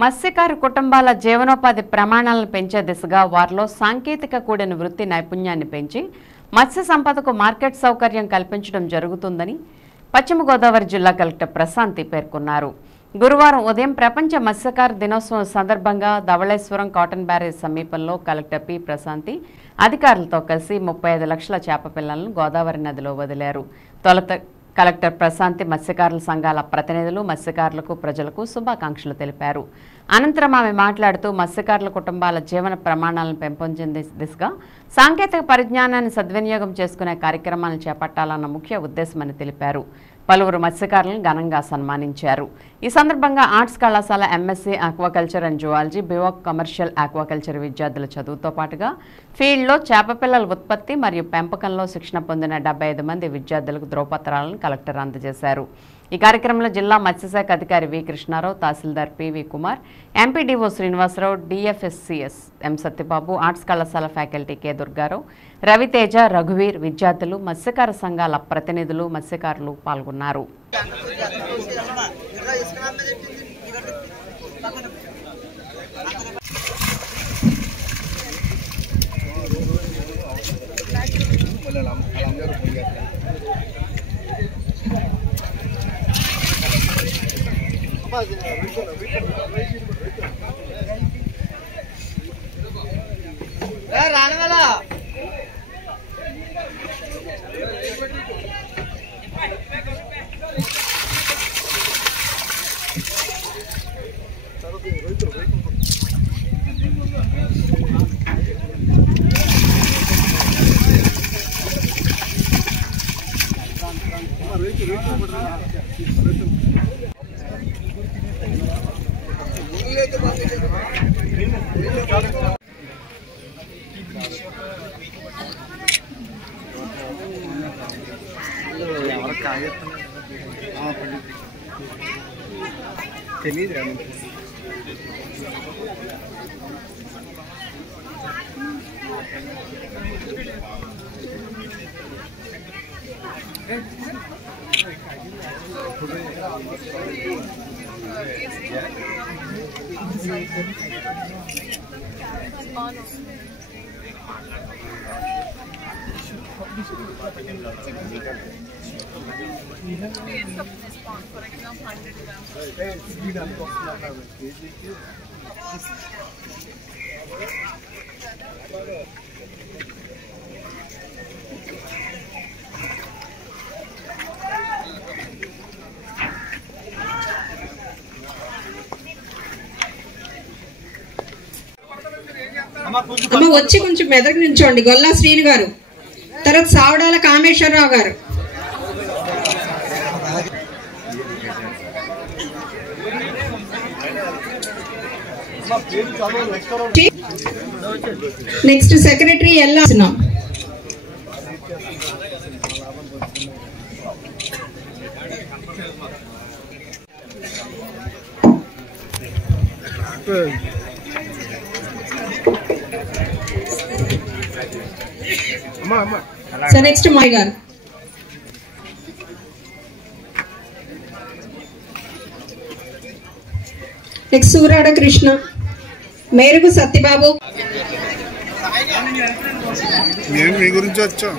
మత్స్యకారు కుటుంబాల జీవనోపాధి ప్రమాణాలను పెంచే దిశగా వారిలో సాంకేతిక కూడిన వృత్తి నైపుణ్యాన్ని పెంచి మత్స్య సంపదకు మార్కెట్ సౌకర్యం కల్పించడం జరుగుతుందని పశ్చిమ గోదావరి జిల్లా కలెక్టర్ ప్రశాంతి పేర్కొన్నారు. గురువారం ఉదయం ప్రపంచ మత్స్యకార దినోత్సవం సందర్భంగా ధవళేశ్వరం కాటన్ బ్యారేజ్ సమీపంలో కలెక్టర్ పి. ప్రశాంతి అధికారులతో కలిసి 35 లక్షల చేప పిల్లలను గోదావరి నదిలో వదిలారు. తొలుత కలెక్టర్ ప్రశాంతి మత్స్యకారుల సంఘాల ప్రతినిధులు, మత్స్యకారులకు, ప్రజలకు శుభాకాంక్షలు తెలిపారు. అనంతరం ఆమె మాట్లాడుతూ మత్స్యకారుల కుటుంబాల జీవన ప్రమాణాలను పెంపొందించే దిశగా సాంకేతిక పరిజ్ఞానాన్ని సద్వినియోగం చేసుకునే కార్యక్రమాలను చేపట్టాలన్న ముఖ్య ఉద్దేశమని తెలిపారు. పలువురు మత్స్యకారులను ఘనంగా సన్మానించారు. ఈ సందర్భంగా ఆర్ట్స్ కళాశాల MSc aquaculture and zoology, BVoc commercial aquaculture విద్యార్థుల చదువుతో పాటుగా ఫీల్డ్లో చేపపిల్లల ఉత్పత్తి మరియు పెంపకంలో శిక్షణ పొందిన 75 మంది విద్యార్థులకు ధ్రువపత్రాలను కలెక్టర్ అందజేశారు. ఈ కార్యక్రమంలో జిల్లా మత్స్యశాఖ అధికారి వి. కృష్ణారావు, తహసీల్దార్ పి.వి. కుమార్, ఎంపీడీఓ శ్రీనివాసరావు, డిఎఫ్ఎస్సిఎస్ ఎం. సత్యబాబు, ఆర్ట్స్ కళాశాల ఫ్యాకల్టీ కె. దుర్గారావు, రవితేజ, రఘువీర్, విద్యార్థులు, మత్స్యకార సంఘాల ప్రతినిధులు, మత్స్యకారులు పాల్గొన్నారు. అమ్మ వచ్చి కొంచెం మెదక్ నుంచోండి. గొల్లా శ్రీను గారు, తర్వాత Savadala Kameswararao garu. Next secretary Ellasina. So next మై గారు. నెక్స్ట్ సూరాడ కృష్ణ, మేరుగు సత్యబాబు. నేను మీ గురించి వచ్చా.